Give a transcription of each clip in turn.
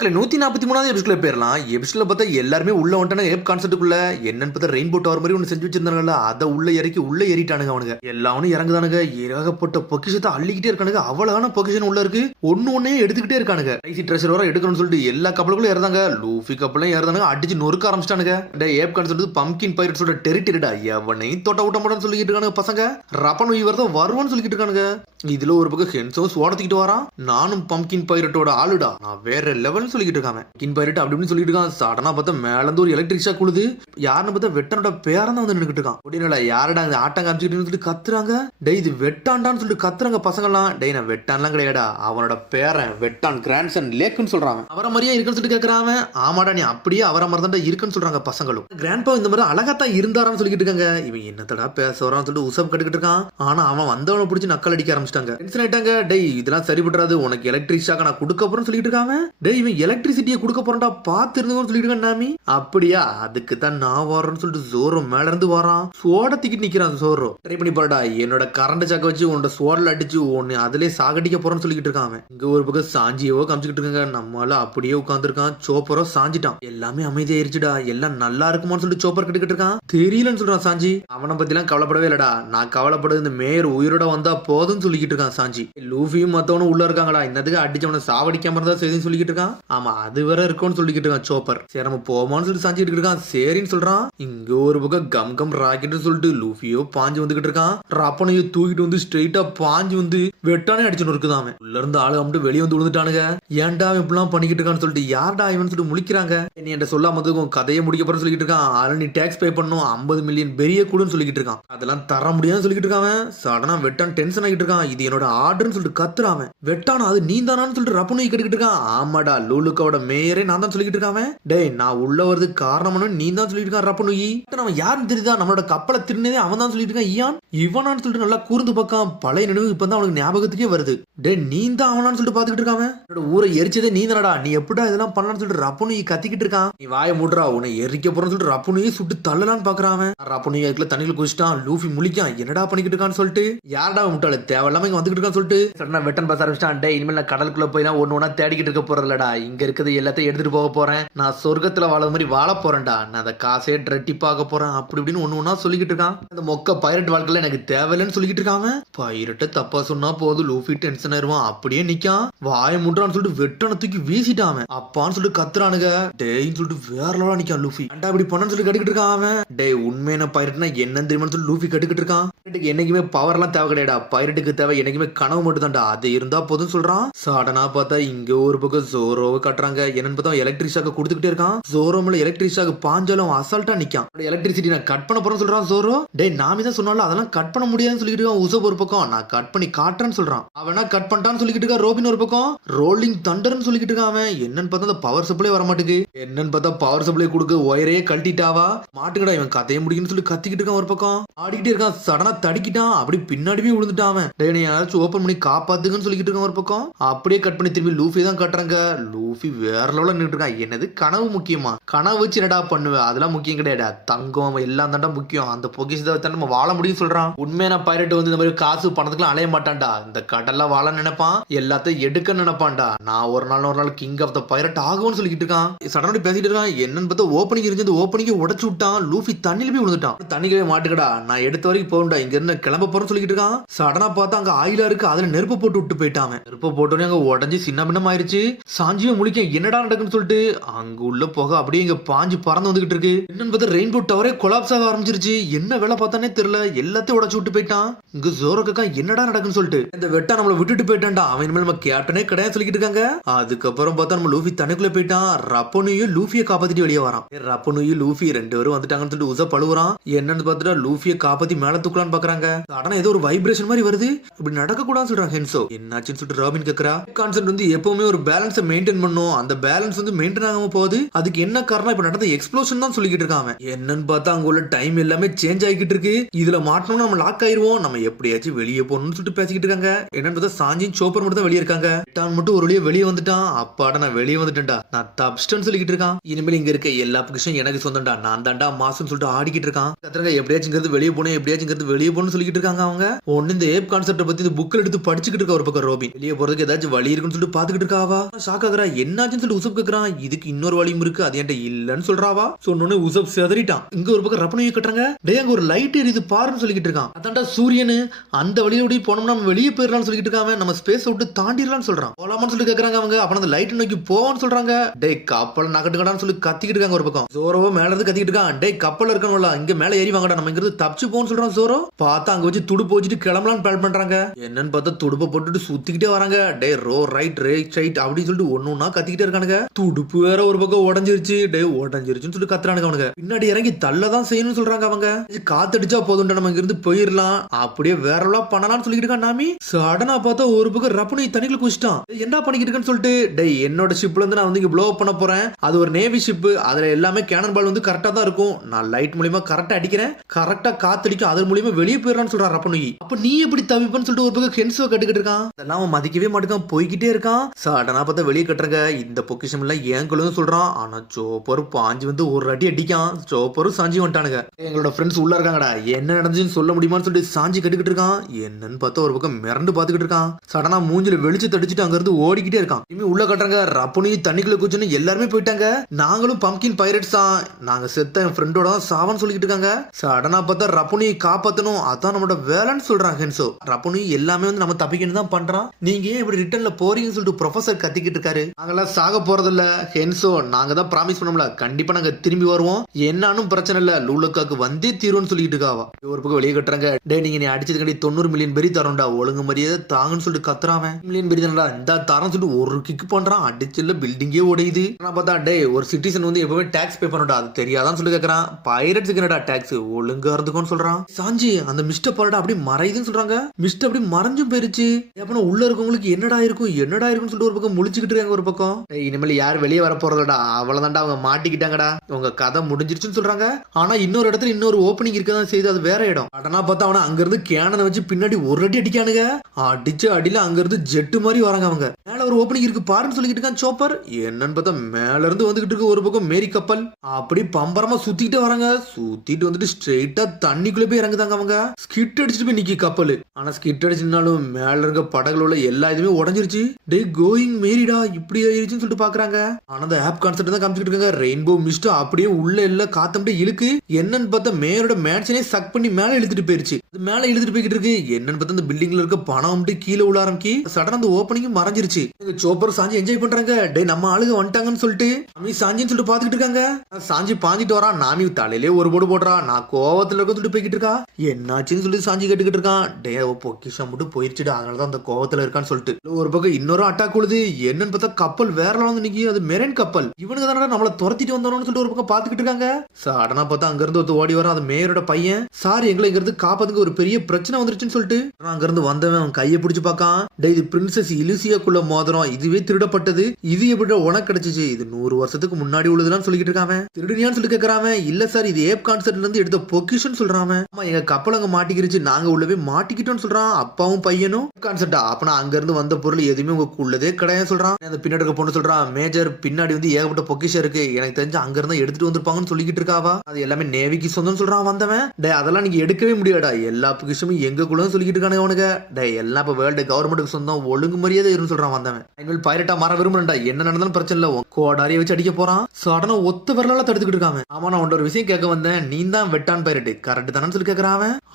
மக்களே 143வது எபிசோட்ல போயிடலாம். எபிசோட்ல பார்த்தா எல்லாருமே உள்ள வந்துட்டானுங்க. ஏப் கான்செப்ட்டுக்குள்ள என்னன்னு பார்த்தா ரெயின்போ டவர் மாதிரி ஒன்று செஞ்சு வச்சிருந்தாங்கல்ல, அதை உள்ள இறக்கி உள்ள ஏறிட்டானுங்க. அவனுங்க எல்லாரும் இறங்குதானுங்க. ஏகப்பட்ட பொக்கிஷத்தை அள்ளிக்கிட்டே இருக்கானுங்க. அவ்வளவான பொக்கிஷன் உள்ள இருக்கு. ஒன்னே எடுத்துக்கிட்டே இருக்கானுங்க. ஐசி ட்ரெஷர் வர எடுக்கணும்னு சொல்லிட்டு எல்லா கப்பலுக்குள்ள இறந்தாங்க. லூஃபி கப்பலும் இறந்தானுங்க. அடிச்சு நொறுக்க ஆரம்பிச்சிட்டானுங்க. ஏப் கான்செப்ட் பம்கின் பைரட்ஸோட டெரிட்டரிடா, எவனையும் தொட்ட விட்ட மாட்டான்னு சொல்லிட்டு இருக்கானுங்க பசங்க. ரப்பன் உயிர் தான் வருவான்னு சொல்லிட்டு இருக்கானுங்க. இதுல ஒரு பக்கம் ஹென்சோ சோடத்திக்கிட்டு வரான். நானும் பம்கின் பைரட்டோட ஆளுடா, நான் வேற லெவல்னு சொல்லிட்டு இருக்காங்க. பம்கின் பைரட் அப்படி சொல்லிட்டு இருக்கான். சடனா பார்த்தா மேல இருந்து ஒரு எலக்ட்ரிக் ஷாக் குழுது. யாருன்னு பார்த்தா வெட்டனோட பேரன் தான் வந்து நின்னுட்டு இருக்கான். அப்படின்னா யாரடா இந்த ஆட்டம் காமிச்சுக்கிட்டு சொல்லிட்டு கத்துறாங்க. டே இது வெட்டான்டான்னு சொல்லிட்டு கத்துறாங்க பசங்கலாம். டே நான் வெட்டான்லாம் கிடையாடா, அவனோட பேரன் வெட்டான் கிராண்ட்சன் லேக்குன்னு சொல்றாங்க. அவரை மாதிரியே இருக்குன்னு சொல்லிட்டு கேட்கறாங்க. ஆமாடா நீ அப்படியே அவரை மாதிரி தான் இருக்குன்னு சொல்றாங்க பசங்களும். கிராண்ட்பா இந்த மாதிரி அழகாத்தான் இருந்தாரான்னு சொல்லிட்டு இருக்காங்க. இவன் என்னத்தடா பேச வரான்னு சொல்லிட்டு உசப் கட்டுக்கிட்டு இருக்கான். ஆனா அவன் வந்தவனை பிடிச்சி நக்கல் அடிக்க ஆரம்பிச்சிட்டாங்க. டென்ஷன் ஆயிட்டாங்க. டேய் இதெல்லாம் சரிபடாது, உனக்கு எலக்ட்ரிக் ஷாக் நான் கொடுக்க போறேன்னு சொல்லிட்டு இருக்காங்க. டேய் இவன் எலக்ட்ரிசிட்டியை கொடுக்க போறேன்டா பாத்து இருந்தவன்னு சொல்லிட்டு இருக்கான். நாமி அப்படியா, அதுக்கு தான் நான் வரேன்னு சொல்லிட்டு ஜோரோ மேல இருந்து வரான். சோட திக்கிட்டு நிக்கிறான். ஜோரோ ட்ரை பண்ணி பாருடா, என்னோட கரண்ட் சாக்க வச்சு உன்னோட சோடல அடிச்சு உன்னை அதுலயே சாகடிக்க போறேன்னு சொல்லிட்டு இருக்கான். இங்க ஒரு பக்கம் சாஞ்சியவோ காமிச்சுக்கிட்டு இருக்காங்க. நம்மளால அப்படியே உட்காந்துருக்கான். சோப்பரோ சாஞ்சிட்டான். எல்லாமே அமைதியாயிருச்சுடா, எல்லாம் நல்லா இருக்குமான்னு சொல்லிட்டு சோப்பர் கிட்டுக்கிட்டு இருக்கான். தெரியலன்னு சொல்றான் சாஞ்சி. அவனை பத்தி எல்லாம் கவலைப்படவே இல்லடா, நான் கவலைப்படுது இந்த மேயர் உயிரோட வந்தா போதும்னு சொல்லிக்கிட்டு இருக்கான் சாஞ்சி. லூஃபியும் மத்தவனும் உள்ள இருக்காங்களா, இன்னதுக்கு அடிச்சவனை சாவடிக்காம இருந்தா சரின்னு சொல்லிக்கிட்டு இருக்கான். ஆமா அது வேற இருக்கும்னு சொல்லிக்கிட்டு இருக்கான் சோப்பர். சரி நம்ம போமான்னு சொல்லி சாஞ்சிட்டு இருக்கான். சரின்னு சொல்றான். இங்க ஒரு பக்கம் கம் கம் ராக்கெட்னு சொல்லிட்டு லூஃபியோ பாஞ்சு வந்துகிட்டு இருக்கான். ரப்பனையோ தூக்கிட்டு வந்து ஸ்ட்ரெயிட்டா பாஞ்சு வந்து வெட்டானே அடிச்சுன்னு இருக்குதான். அவன் உள்ள இருந்து ஆளு மட்டும் வெளியே வந்து விழுந்துட்டானுங்க. ஏன்டா இப்பெல்லாம் பண்ணிக்கிட்டு இருக்கான்னு சொல்லிட்டு யார்டா இவன் சொல்லிட்டு முழிக்கிறாங்க. நீ என்கிட்ட சொல்லாம கதையை முடிக்க போறேன்னு சொல்லிட்டு இருக்கான். ஆனா நீ டேக்ஸ் பே பண்ணும் 50 மில்லியன் பெரிய கூடுன்னு சொல்லிக்கிட்டு இருக்கான். அதெல்லாம் தர முடியாதுன்னு சொல்லிக்கிட்டு இருக்கான். சடனா வெட்டான் டென்ஷன் ஆகிட்டு இருக்கான். இது என்னோட ஆர்டர்னு சொல்லிட்டு கத்துறான். வெட்டானா அது நீ தானான்னு சொல்லிட்டு ரப்பனு கேட்டுக்கிட்டு இருக்கான். ஆமாடா லூலுக்காவோட மேயரே நான் தான் சொல்லிக்கிட்டு இருக்கான். டேய் நான் உள்ள வரதுக்கு காரணம் நீ தான் சொல்லிட்டு இருக்கான் ரப்பனுயி. நம்ம யாருன்னு தெரியுதா, நம்மளோட கப்பலை திருநதே அவன் தான் சொல்லிட்டு இருக்கான். ஈயான் இவனான்னு சொல்லிட்டு நல்லா கூர்ந்து பக்கம் பழைய நினைவு இப்பதான் அவனுக்கு ஞாபகத்துக்கே வருது. டே நீ தான் அவனான்னு சொல்லிட்டு பாத்துக்கிட்டு இருக்கான். என்னோட ஊரை எரிச்சதே நீ தானடா, நீ எப்படா இதெல்லாம் பண்ணலாம்னு சொல்லிட்டு ரப்பனுயி கத்திக்கிட்டு இருக்கான். நீ வாய மூடுறா, உன்னை எரிக்க போறேன்னு சொல்லிட்டு ரப்பனுயி சுட்டு தள்ளலான்னு பாக்குறான். ரப்பனுயி அதுக்குள்ள தண்ணியில குதிச்சிட்டான். லூஃபி முழிக்கான். என்னடா பண்ணிக்கிட்டு இருக்கான்னு சொல்லிட்டு யாரடா முட்டாளு தேவையில்லாம இங்க வந்துகிட்டு இருக்கான்னு சொல்லிட்டு சடனா வெட்டன் பேச ஆரம்பிச்சிட்டான். டே இனிமேல் நான் கடலுக்குள்ள போய் ஒன்னு ஒன்னா தேடிக்கிட்டு இருக்க போறதுலடா, இங்க இருக்கிறது எல்லாத்தையும் எடுத்துட்டு போக போறேன். நான் சொர்க்கத்துல வாழ மாதிரி வாழ போறேன்டா, நான் அந்த காசே ரெட்டி பார்க்க போறேன் அப்படி இப்படின்னு ஒன்னு ஒன்னா சொல்லிக்கிட்டு இருக்கான். அந்த மொக்க பைரட் வாழ்க்கையில எனக்கு தேவையில்லைன்னு சொல்லிக்கிட்டு இருக்காங்க. பைரட்டை தப்பா சொன்னா போதும் லூஃபி டென்ஷன் ஆயிருவான். அப்படியே நிக்கான். வாய முட்டான்னு சொல்லிட்டு வெட்டனை தூக்கி வீசிட்டான். அப்பான்னு சொல்லிட்டு கத்துறானுங்க. டேன்னு சொல்லிட்டு வேற லெவலா நிக்கான் லூஃபி. அண்டா அப்படி பண்ணு சொல்லி கட்டுக்கிட்டு இருக்கான். டே உண்மையான பைரட்னா என்னன்னு தெரியுமான்னு சொல்லி லூஃபி கட்டுக்கிட்டு இருக்கான். என்னைக்குமே பவர் எல்லாம் தேவை கிடையாடா, பைரட்டுக்கு தேவை என்னைக்குமே கனவு மட்டும் தான்டா, அது இருந்தா போதும் சொல்றான். சடனா பார்த்தா இங்க ஒரு பக்கம் ஜோரோவை கட்டுறாங்க. என்னன்னு பார்த்தா எலக்ட்ரிக் ஷாக் கொடுத்துக்கிட்டே இருக்கான். ஜோரோ மேல எலக்ட்ரிக் ஷாக் பாஞ்சாலும் அசால்ட்டா நிக்கான். எலக்ட்ரிசிட்டி நான் கட் பண்ண போறேன்னு சொல்றான் ஜோரோ. டே நாமி தான் சொன்னாலும் அதெல்லாம் கட் பண்ண முடியாதுன்னு சொல்லிட்டு இருக்கான். உசப் ஒரு பக்கம் நான் கட் பண்ணி காட்டுறேன்னு சொல்றான். அவனா கட் பண்ணிட்டான்னு சொல்லிக்கிட்டு இருக்கா. ரோபின் ஒரு பக்கம் ரோலிங் தண்டர்னு சொல்லிக்கிட்டு இருக்கான். என்னன்னு பார்த்தா பவர் சப்ளை வர மாட்டேங்குது. என்னன்னு பார்த்தா பவர் சப்ளை கொடுக்க ஒயரே கழட்டிட்டாவா மாட்டுக்கடா, இவன் கதையை முடிக்குன்னு சொல்லி கத்திக்கிட்டு இருக்கான். ஒரு பக்கம் ஆடிக்கிட்டே இருக்கான். சடனா தடிக்கிட்டான். அப்படி பின்னாடியே விழுந்துட்டான். யாராச்சும் ஓபன் பண்ணி காப்பாத்துக்குன்னு சொல்லிக்கிட்டு இருக்கான். ஒரு பக்கம் அப்படியே கட் பண்ணி திரும்பி லூஃபி தான் கட்டுறாங்க. லூஃபி வேற லெவல்ல நின்னுட்டு இருக்கான். என்னது கனவு முக்கியமா, கனவு வச்சு என்னடா பண்ணுவேன், அதெல்லாம் முக்கியம் கிடையாது, தங்கம் எல்லாம் தாண்டா முக்கியம், அந்த பொக்கிஷத்தை வச்சு நம்ம வாழ முடியும் சொல்றான். உண்மையான பைரட் வந்து இந்த மாதிரி காசு பணத்துக்குலாம் அலைய மாட்டான்டா, இந்த கடல்லாம் வாழ நினைப்பான், எல்லாத்தையும் எடுக்க நினைப்பான்டா. நான் ஒரு நாள் கிங் ஆஃப் த பைரட் ஆகும்னு சொல்லிட்டு இருக்கான். சடனா பேசிட்டு இருக்கான். என்னன்னு பார்த்தா ஓப்பனிங் இருந்து ஓப்பனிங் உடைச்சு விட்டான். லூஃபி தண்ணியில போய் விழுந்துட்டான். தண்ணிக்கவே மாட்டுக்கடா, நான் எடுத்த வரைக்கும் போகண்டா, இங்க இருந்து கிளம்ப போறேன்னு சொல்லிட்டு இருக்கான். சடனா பார்த்தா அங்க ஆயிலா இருக்கு, அதுல நெருப்பு போட்டு விட்டு போயிட்டான். நெருப்பு போட்டோன்னே அங்க உடஞ்சி சின்ன பின்னம் ஆயிருச்சு. சாஞ்சியும் முழிக்க என்னடா நடக்குன்னு சொல்லிட்டு அங்க உள்ள போக அப்படியே இங்க பாஞ்சு பறந்து வந்துகிட்டு இருக்கு. என்னன்னு பார்த்தா ரெயின்போ டவரே கொலாப்ஸ் ஆக ஆரம்பிச்சிருச்சு. என்ன வேலை பார்த்தானே தெரியல, எல்லாத்தையும் உடச்சு விட்டு போயிட்டான். இங்க ஜோரோ கக்கா என்னடா நடக்குன்னு சொல்லிட்டு இந்த வெட்டா நம்மள விட்டுட்டு போயிட்டான்டா. அவன் இனிமேல் நம்ம கேப்டனே கிடையாது சொல்லிட்டு இருக்காங்க. அதுக்கப்புறம் பார்த்தா நம்ம லூஃபி தண்ணிக்குள்ள போயிட்டான். ரப்பனுயும் லூஃபியை காப்பாத்திட்டு வெளியே வரான். ரப்பனுயும் லூஃபி ரெண்டு பேரும் வந்துட்டாங்கன்னு சொல்லிட்டு உசப் பழுவுறான். என்னன்னு பார்த்துட்டா லூஃபியை காப்பாத்தி மேல தூக்கலான்னு பாக்குறாங்க. ஆனா ஏதோ ஒரு வைப்ரேஷன் மாதிரி வருது. இப்படி நடக்க கூடாதுன்னு சொல்றான் ஹென்சோ. என்னாச்சுன்னு சொல்லிட்டு ராபின் கேக்குறா. கான்செப்ட் வந்து எப்பவுமே ஒரு பேலன்ஸை மெயின்டைன் பண்ணும், அந்த பேலன்ஸ் வந்து மெயின்டைன் ஆகாம போகுது, அதுக்கு என்ன காரணம், இப்ப நடந்த எக்ஸ்ப்ளோஷன் தான் சொல்லிக்கிட்டு இருக்காங்க. என்னன்னு பார்த்தா அங்க உள்ள டைம் எல்லாமே சேஞ்ச் ஆகிட்டு இருக்கு. இதுல மாட்டோம்னா நம்ம லாக் ஆயிருவோம், நம்ம எப்படியாச்சும் வெளியே போகணும்னு சொல்லிட்டு பேசிக்கிட்டு இருக்காங்க. என்னன்னு பார்த்தா சாஞ்சியும் சோப்பர் மட்டும் தான் வெளியே இருக்காங்க. டான் மட்டும் ஒரு வழியே வெளியே வந்துட்டான். அப்பாடா நான் வெளியே வந்துட்டேன்டா, நான் தப்ஸ்டன் சொல்லிக்கிட்டு இருக்கான். இனிமேல் இங்க இருக்க எல்லா பொக்கிஷம் எனக்கு சொந்தம்டா, நான் தாண்டா மாசம் சொல்லிட்டு ஆடிக்கிட்டு இருக்கான். எப்படியாச்சும் வெளியே போனேன், எப்படியாச்சும் வெளியே போகணும்னு சொல்லிக்கிட்டு இருக்காங்க. அவங்க ஒன்னு இந்த ஏப் கான்செப்ட் பத்தி இந்த புக்ல எடுத்து படிச்சுக்கிட்டு இருக்க. ஒரு பக்கம் ரோபின் வெளியே போறதுக்கு ஏதாச்சும் வழி இருக்குன்னு சொல்லிட்டு பாத்துக்கிட்டு இருக்காவா. ஷாக் ஆகுறா. என்னாச்சுன்னு சொல்லிட்டு உசப் கேக்குறான். இதுக்கு இன்னொரு வழியும் இருக்கு, அது என்கிட்ட இல்லன்னு சொல்றாவா. சொன்னோன்னு உசப் செதறிட்டான். இங்க ஒரு பக்கம் ரப்பனையை கட்டுறாங்க. டே அங்க ஒரு லைட் எரியுது பாருன்னு சொல்லிட்டு இருக்கான். அதான்டா சூரியனு, அந்த வழியில ஓடி போனோம்னா நம்ம வெளியே போயிடலாம்னு சொல்லிட்டு இருக்காங்க. நம்ம ஸ்பேஸ் விட்டு தாண்டிடலாம்னு சொல்றான். போலாமான்னு சொல்லி கேக்குறாங்க அவங்க. அப்ப அந்த லைட் நோக்கி போவான்னு சொல்றாங்க. டே கப்பல் நகட்டுக்கடான்னு சொல்லி கத்திக்கிட்டு இருக்காங்க ஒரு பக்கம். ஜோரோவோ மேல இருந்து கத்திக்கிட்டு இருக்கான். டே கப்பல் இருக்கணும்ல, இங்க மேல ஏறி வாங்கடா, நம்ம இங்க இருந்து தப்பிச்சு போன்னு சொல்றான் ஜோரோ. பார்த்தா அங்க வச்சு துடுப்பு வச்சுட்டு கிளம்பலாம்னு பிளான் பண்றாங்க. என்னன்னு பார்த்தா துடுப்பை போட்டுட்டு சுத்திக்கிட்டே வராங்க. டே ரோ ரைட் அப்படின்னு சொல்லிட்டு ஒன்னொன்னா கத்திக்கிட்டே இருக்கானுங்க. துடுப்பு வேற ஒரு பக்கம் உடஞ்சிருச்சு. டே உடஞ்சிருச்சுன்னு சொல்லிட்டு கத்துறானுங்க அவனுங்க. பின்னாடி இறங்கி தள்ளதான் செய்யணும்னு சொல்றாங்க அவங்க. காத்தடிச்சா போதும்டா, நம்ம இங்க இருந்து போயிடலாம், அப்படியே வேற எல்லாம் பண்ணலாம்னு சொல்லிட்டு இருக்கான் நாமி. சடனா பார்த்தா ஒரு பக்கம் ரப்பனை தண்ணிக்குள்ள குச்சிட்டான். என்ன பண்ணிக்கிட்டு இருக்கேன்னு சொல்லிட்டு, டே என்னோட ஷிப்ல இருந்து நான் வந்து இங்க ப்ளோ பண்ண போறேன், அது ஒரு நேவி ஷிப், அதுல எல்லாமே கேனன் பால் வந்து கரெக்டா தான் இருக்கும், நான் லைட் மூலியமா கரெக்டா அடிக்கிறேன், கரெக்டா காத்தடிக்கும், அதன் மூலியமா வெளியே போயிடறான்னு சொல்றான் ரப்பனை. அப்ப நீ எப்படி தவிப்பன்னு சொல்லிட்டு ஒரு பக்கம் ஹென்சோ கட்டுக்கிட்டு இருக்கான். அதெல்லாம் அவன் மதிக்கவே மாட்டேங்கான், போய்கிட்டே இருக்கான். சடனா பார்த்தா வெளியே கட்டுறாங்க. இந்த பொக்கிஷம் எல்லாம் ஏன் கொள்ளுன்னு சொல்றான். ஆனா சோப்பர் பாஞ்சு வந்து ஒரு அடி அடிக்கான். சோப்பரும் சாஞ்சி வந்துட்டானுங்க. எங்களோட ஃப்ரெண்ட்ஸ் உள்ள இருக்காங்கடா, என்ன நடந்துச்சுன்னு சொல்ல முடியுமான்னு சொல்லிட்டு சாஞ்சி கட்டுக்கிட்டு இருக்கான். என்னன்னு பார்த்தா ஒரு பக்கம் மிரண்டு பாத்துக்கிட்டு இருக்கான். சடனா மூஞ்சில வெளிச்சு தடிச்சுட்டு அங்க இருந்து ஓடிக்கிட்டே இருக்கான். இனிமே உள்ள கட்டுறாங்க. ரப்பனி தண்ணிக்குள்ள குச்சின்னு எல்லாருமே போயிட்டாங்க. நாங்களும் பம்கின் பைரட்ஸ் தான், நாங்க செத்த என் ஃப்ரெண்டோட தான் சாவன்னு சொல்லிட்டு இருக்காங்க. சடனா பார்த்தா ரப்பனியை காப்பாத்தணும், அதான் நம்மளோட வேலைன்னு சொல்றான் ஹென்சோ. ரப்பனி எல்லாமே வந்து நம்ம தப்பிக்கணும் தான் பண்றான். நீங்க ஏன் இப்படி ரிட்டர்ன்ல போறீங்கன்னு சொல்லிட்டு ப்ரொஃபசர் கத்திக்கிட்டு இருக்காரு. நாங்கெல்லாம் சாக போறதில்ல ஹென்சோ, நாங்க தான் ப்ராமிஸ் பண்ணோம்ல, கண்டிப்பா நாங்க திரும்பி வருவோம், என்னானும் பிரச்சனை இல்ல, லூலக்காக்கு வந்தே தீரும்னு சொல்லிட்டு இருக்காவா. ஒரு பக்கம் வெளியே கட்டுறாங்க. டே நீங்க நீ அடிச்சதுக்காண்டி 90 மில்லியன் பெரி தரோம்டா, ஒழுங்கு மரியாதை தாங்கன்னு சொல்லிட்டு கத்துறான். மில்லியன் பெரி தானடா இந்த தரம் சொல்லிட்டு ஒரு கிக் பண்றான். அடிச்சல பில்டிங்கே உடையுது. நான் பார்த்தா டே ஒரு சிட்டிசன் வந்து எப்பவுமே டாக்ஸ் பே பண்ணடா, அது தெரியாதான்னு சொல்லி கேக்குறான். பைரட்ஸுக்கு என்னடா டாக்ஸ், ஒழுங்கா இருந்துக்கோன்னு சொல்றான். சாஞ்சி அந்த மிஸ்டர் பரடா அப்படி மறையுதுன்னு சொல்றாங்க. மிஸ்டர் அப்படி மறைஞ்சும் போயிருச்சு. அப்ப உள்ள இருக்கவங்களுக்கு என்னடா இருக்கும்னு சொல்லிட்டு ஒரு பக்கம் முழிச்சுக்கிட்டு இருக்காங்க. ஒரு பக்கம் இனிமேல் யார் வெளியே வர போறதடா, அவ்வளவுதான்டா, அவங்க மாட்டிக்கிட்டாங்கடா, உங்க கதை முடிஞ்சிருச்சுன்னு சொல்றாங்க. ஆனா இன்னொரு இடத்துல இன்னொரு ஓப்பனிங் இருக்கதான் செய்து, அது வேற இடம். அடனா பார்த்தா அவன அங்க இருந்து கேனனை வச்சு பின்னாடி ஒரு அடி அடிக்கானுங்க. அடிச்ச அடியில அங்க இருந்து ஜெட்டு மாதிரி வராங்க அவங்க. மேல ஒரு ஓப்பனிங் இருக்கு பாருன்னு சொல்லிக்கிட்டு இருக்கான் சோப்பர். என்னன்னு பார்த்தா மேல இருந்து வந்துகிட்டு இருக்கு ஒரு பக்கம் மேரி கப்பல். அப்படி பம்பரமா சுத்திக்கிட்டே வராங்க. சுத்திட்டு வந்துட்டு ஸ்ட்ரெயிட்டா தண்ணிக்குள்ள போய் இறங்குதாங்க அவங்க. ஸ்கிட் அடிச்சுட்டு போய் நிக்கி கப்பல். ஆனா ஸ்கிட் அடிச்சுனாலும் மேல இருக்க படகுல உள்ள எல்லா இதுமே உடஞ்சிருச்சு. டே கோயிங் மேரிடா இப்படி ஆயிருச்சுன்னு சொல்லிட்டு பாக்குறாங்க. ஆனா அந்த ஆப் கான்செப்ட் தான் காமிச்சிட்டு இருக்காங்க. ரெயின்போ மிஸ்ட் அப்படியே உள்ள இல்ல காத்தம் இழுக்கு. என்னன்னு பார்த்தா மேயரோட மேட்சனே சக் பண்ணி மேல இழுத்துட்டு போயிருச்சு. மேல இழுத்துட்டு போய்கிட்டு இருக்கு. என்னன்னு பார்த்தா அந்த பில்டிங்ல இருக்க பணம் மட்டும் கீழே உள்ள ஆரம்பிக்கி சடனா அந்த ஓப்பனிங் மறைஞ்சிருச்சு. சோப்பர் சாஞ்சி என்ஜாய் பண்றாங்க. டே நம்ம ஆளுங்க வந்துட்டாங்கன்னு சொல்லிட்டு நாமி சாஞ்சின்னு சொல்லிட்டு பாத்துக்கிட்டு இருக்காங்க. சாஞ்சி பாஞ்சிட்டு வரா. நாமி தலையிலே ஒரு போடு போடுறா. நான் கோவத்துல இருக்க சொல்லிட்டு போய்கிட்டு இருக்கா. என்னாச்சுன்னு சொல்லிட்டு சாஞ்சி கேட்டுக்கிட்டு இருக்கான். டே பொக்கிஷம் மட்டும் போயிருச்சுடா, அதனாலதான் அந்த கோவத்துல இருக்கான்னு சொல்லிட்டு ஒரு பக்கம் இன்னொரு அட்டாக் உழுது. என்னன்னு பார்த்தா கப்பல் வேற வந்து நிக்கி. அது மெரைன் கப்பல். இவனுக்கு தானடா நம்மள துரத்திட்டு வந்தோம்னு சொல்லிட்டு ஒரு பக்கம் பாத்துக்கிட்டு இருக்காங்க. சடனா பார்த்தா அங்க இருந்து ஓடி வர அது மேயரோட பையன். சாரி எங்களை இங்க இருந்து காப்பாத்துக்கு ஒரு பெரிய பிரச்சனை வந்துருச்சுன்னு சொல்லிட்டு அங்க இருந்து வந்தவன் அவன் கையை பிடிச்சு பார்க்கான். டே இது பிரின்சஸ் இலிசியாக்குள்ள மோதிரம், இதுவே திருடப்பட்டது, இது எப்படி உனக்கு கிடைச்சிச்சு, இது 100 வருஷத்துக்கு முன்னாடி உள்ளதுன்னு சொல்லிட்டு இருக்காங்க. திருடுனியான்னு சொல்லி கேக்குறான். இல்ல சார் இது ஏப் கான்செப்ட்ல இருந்து எடுத்த பொக்கிஷன் சொல்றான். ஆமா எங்க கப்பல் அங்க மாட்டிக்கிருச்சு, நாங்க உள்ளவே மாட்டிக்கிட்டோம்னு சொல்றான். அப்பாவும் பையனும் கான்செப்டா. அப்பனா அங்க இருந்து வந்த பொருள் எதுவுமே உங்களுக்கு உள்ளதே கிடையாது சொல்றான். அந்த பின்னாடி இருக்க பொண்ணு சொல்றான், மேஜர் பின்னாடி வந்து ஏகப்பட்ட பொக்கிஷம் இருக்கு, எனக்கு தெரிஞ்சு அங்க இருந்தா எடுத்துட்டு வந்திருப்பாங்கன்னு சொல்லிக்கிட்டு இருக்காவா. அது எல்லாமே நேவிக்கு சொந்தம் சொல்றான் வந்தவன். டே அதெல்லாம் நீங்க எடுக்கவே முடியாடா, எல்லா பொக்கிஷமும் எங்களுக்குள்ள சொல்லிக்கிட்டு இருக்கானு அவனுக்கு. டே எல்லாம் இப்ப வேர்ல்டு கவர்மெண்ட்டுக்கு சொந்தம், ஒழுங்கு மரியாதை இருந்து சொல்றான் வந்தவன். எங்கள் பைரட்டா மாற விரும்புறா, என்ன நடந்தாலும் பிரச்சனை இல்ல, கோடாரிய வச்சு அடிக்க போறான். சடனா ஒத்த விரலால தடுத்துக்கிட்டு இருக்காங்க. ஆமா நான் உன்ட ஒரு விஷயம் கேட்க வந்தேன், நீ தான் வெட்டான் பைரட்டு கரெக்ட் தானு சொல்லி கேக்குறான்.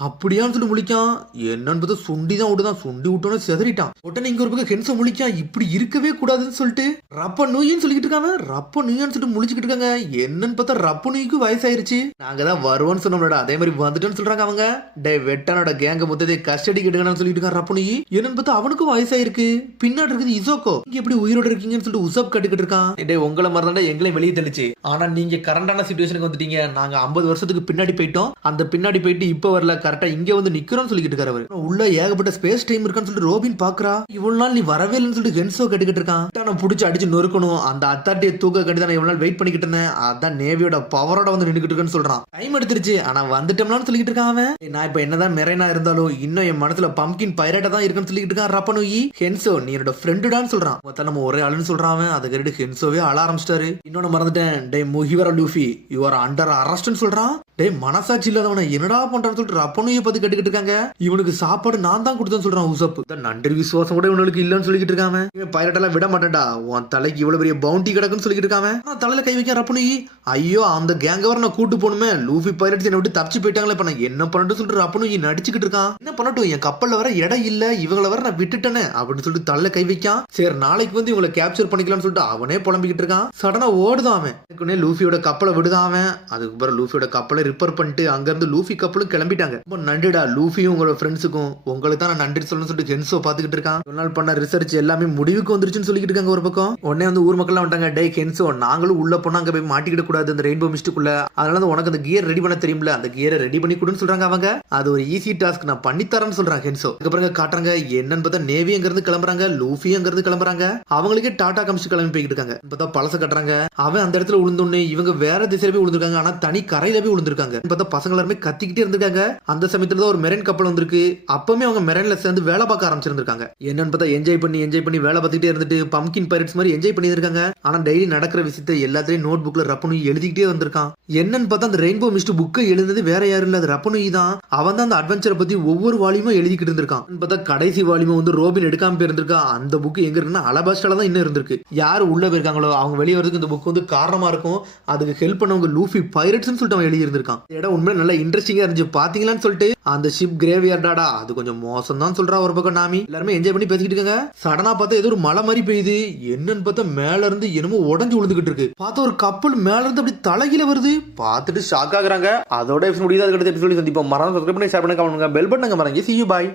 அப்படியான்னு சொல்லி முழிக்கான். என்னன்னு பார்த்தா சுண்டி தான் விட்டுதான், சுண்டி விட்டோன்னு செதறிட்டான். உடனே இங்க ஒரு பக்கம் ஹென்ச முழிக்கான். இப்படி இருக்கவே கூடாதுன்னு சொல்லிட்டு ரப்ப நூயின்னு சொல்லிக்கிட்டு இருக்காங்க. ரப்ப நூயான்னு சொல்லிட்டு முழிச்சுக்கிட்டு இருக்காங்க. என்னன்னு பார்த்தா ரப்ப நூய்க்கு வயசாயிருச்சு, நாங்க தான் வருவோம்னு சொன்னோம்டா, அதே மாதிரி வந்துட்டோன்னு சொல்றாங்க அவங்க. டே வெட்டானோட கேங்க மொத்தத்தை கஸ்டடி கிட்டுங்கன்னு சொல்லிட்டு இருக்கான் ரப்ப நூயி. என்னன்னு பார்த்தா அவனுக்கும் வயசாயிருக்கு. பின்னாடி இருக்குது இசோக்கோ. நீங்க எப்படி உயிரோட இருக்கீங்கன்னு சொல்லிட்டு உசப் கட்டுக்கிட்டு இருக்கான். டே உங்களை மாதிரி தான் எங்களையும் வெளியே தெளிச்சு, ஆனா நீங்க கரண்டான சிச்சுவேஷனுக்கு வந்துட்டீங்க, நாங்க 50 வருஷத்துக்கு பின்னாடி போயிட்டோம், அந்த பின்னாடி போயிட்டு இப்ப வரல, கரெக்டா இங்க வந்து நிக்கிறோம்னு சொல்லிட்டு இருக்காரு. உள்ள ஏகப்பட்ட ஸ்பேஸ் டைம் இருக்கான்னு சொல்லிட்டு ரோபின் பாக்குறா. இவ்வளவு நாள் நீ வரவே இல்லைன்னு சொல்லிட்டு ஹென்சோ கட்டுக்கிட்டு இருக்கான். நான் புடிச்சு அடிச்சு நொறுக்கணும், அந்த அத்தாட்டியை தூக்க கட்டி தான் இவ்வளவு நாள் வெயிட் பண்ணிக்கிட்டு இருந்தேன், அதான் நேவியோட பவரோட வந்து நின்னுக்கிட்டு இருக்குன்னு சொல்றான். டைம் எடுத்துருச்சு ஆனா வந்துட்டோம்னு சொல்லிட்டு இருக்கான் அவன். நான் இப்ப என்னதான் மெரைனா இருந்தாலும் இன்னும் என் மனசுல பம்கின் பைரட்டா தான் இருக்குன்னு சொல்லிட்டு இருக்கான் ரப்பனுயி. ஹென்சோ நீ என்னோட ஃப்ரெண்டுடான்னு சொல்றான். மொத்தம் நம்ம ஒரே ஆளுன்னு சொல்றான். அதை கேட்டு ஹென்சோவே அழ ஆரம்பிச்சிட்டாரு. இன்னொன்னு மறந்துட்டேன், டே முஹிவரா லூஃபி யூ ஆர் அண்டர் அரெஸ்ட்னு சொல்றான். டே மனசாட்சி இல்லாதவன என்னடா பண்றான்னு சொல்லிட்டு ரப்பனையை பத்தி கட்டிக்கிட்டு இருக்காங்க. இவனுக்கு சாப்பாடு நான் தான் கொடுத்தேன்னு சொல்றான் உசப். நன்றி விசுவாசம் கூட இவனுக்கு இல்லன்னு சொல்லிக்கிட்டு இருக்காம. இவன் பைரட் எல்லாம் விட மாட்டேன்டா, உன் தலைக்கு இவ்வளவு பெரிய பவுண்டி கிடக்குன்னு சொல்லிக்கிட்டு இருக்காம. தலையில கை வைக்க ரப்பனி. ஐயோ அந்த கேங்கவர் நான் கூட்டு போகணுமே, லூஃபி பைரட்ஸ் என்ன விட்டு தப்பிச்சு போயிட்டாங்களே, இப்ப நான் என்ன பண்ணட்டும் சொல்லிட்டு ரப்பனி நடிச்சுக்கிட்டு இருக்கான். என்ன பண்ணட்டும், என் கப்பல்ல வர இடம் இல்ல, இவங்களை வர நான் விட்டுட்டேனே அப்படின்னு சொல்லிட்டு தலையில கை வைக்கான். சரி நாளைக்கு வந்து இவங்களை கேப்சர் பண்ணிக்கலாம்னு சொல்லிட்டு அவனே புலம்பிக்கிட்டு இருக்கான். சடனா ஓடுதான் அவன். லூஃபியோட கப்பலை விடுதான் அவன். அதுக்கப்புறம் லூஃபியோட கப்பலை ரிப்பேர் பண்ணிட்டு அங்க இருந்து லூஃபி கப்பலும் கிளம்பிட்டாங்க. ரொம்ப நன்றிடா லூஃபியும் உங்களோட ஃப்ரெண்ட்ஸுக்கும், உங்களுக்கு தான் நான் நன்றி சொல்லணும்னு சொல்லிட்டு கென்சோ பாத்துக்கிட்டு இருக்கான். ஒரு நாள் பண்ண ரிசர்ச் எல்லாமே முடிவுக்கு வந்துருச்சுன்னு சொல்லிட்டு இருக்காங்க. ஒரு பக்கம் உடனே வந்து ஊர் மக்கள் வந்துட்டாங்க. டே கென்சோ, நாங்களும் உள்ள போனா அங்க போய் மாட்டிக்கிட கூடாது அந்த ரெயின்போ மிஸ்டுக்குள்ள, அதனால உனக்கு அந்த கியர் ரெடி பண்ண தெரியும்ல, அந்த கியரை ரெடி பண்ணி கொடுன்னு சொல்றாங்க அவங்க. அது ஒரு ஈஸி டாஸ்க், நான் பண்ணி தரேன்னு சொல்றாங்க கென்சோ. அதுக்கப்புறம் காட்டுறாங்க என்னன்னு பார்த்தா நேவி அங்கிருந்து கிளம்புறாங்க, லூஃபி அங்கிருந்து கிளம்புறாங்க. அவங்களுக்கே டாடா காமிச்சு கிளம்பி போய்கிட்டு இருக்காங்க. பார்த்தா பழச கட்டுறாங்க. அவன் அந்த இடத்துல விழுந்தோன்னு இவங்க வேற திசையில போய் விழுந்திருக்காங்க. ஆனா தனி கரையில போய் விழுந்திருக்காங்க. பார்த்தா பசங்க எல்லாருமே கத்திக்கிட்டே இருந்திருக்காங்க. அந்த சமயத்துல தான் ஒரு மெரைன் கப்பல் வந்திருக்கு. அப்பவுமே அவங்க மெரைன்ல சேர்ந்து வேலை பார்க்க ஆரம்பிச்சிருந்திருக்காங்க. என்னன்னு பார்த்தா என்ஜாய் பண்ணி வேலை பார்த்துக்கிட்டே இருந்துட்டு பம்கின் பைரட்ஸ் மாதிரி என்ஜாய் பண்ணியிருக்காங்க. ஆனா டெய்லி நடக்கிற விஷயத்தை எல்லாத்தையும் நோட் புக்ல ரப்பனு எழுதிக்கிட்டே வந்திருக்கான். என்னன்னு பார்த்தா அந்த ரெயின்போ மிஸ்ட் புக்கை எழுந்தது வேற யாரும் இல்ல, அது ரப்பனு தான். அவன் தான் அந்த அட்வென்ச்சரை பத்தி ஒவ்வொரு வால்யூமும் எழுதிக்கிட்டு இருந்திருக்கான். பார்த்தா கடைசி வால்யூம் வந்து ரோபின் எடுக்காம போயிருந்திருக்கா. அந்த புக் எங்க இருக்குன்னா அலபாஸ்டால தான் இன்னும் இருந்திருக்கு. யாரு உள்ள போயிருக்காங்களோ அவங்க வெளியே வரதுக்கு இந்த புக் வந்து காரணமா இருக்கும். அதுக்கு ஹெல்ப் பண்ணவங்க லூஃபி பைரட்ஸ்னு சொல்லிட்டு அவன் எழுதி இருந்திருக்கான். இடம் உண்மையில நல்லா இன்ட்ரெஸ்டிங்கா இருந்துச்சு. பாத்தீங்களான்னு சொல்லிட்டு அந்த ஷிப் கிரேவியார்டாடா அது கொஞ்சம் மோசம் தான் சொல்றா ஒரு பக்கம் நாமி. எல்லாருமே என்ஜாய் பண்ணி பேசிக்கிட்டு இருக்காங்க. சடனா பார்த்தா ஏதோ ஒரு மலை மாதிரி பெய்யுது. என்னன்னு பார்த்தா மேல இருந்து என்னமோ உடஞ்சு விழுந்துகிட்டு இருக்கு. பார்த்தா ஒரு கப்பல் மேல இருந்து அப்படி தலைகீழ வருது. பார்த்துட்டு ஷாக் ஆகுறாங்க. அதோட முடியுது. அதுக்கடுத்த எபிசோட் சந்திப்போம். மறந்து சப்ஸ்கிரைப் பண்ணி ஷேர் பண்ணுங்க, பெல் பட்டனுங்க மறங்க. See you bye.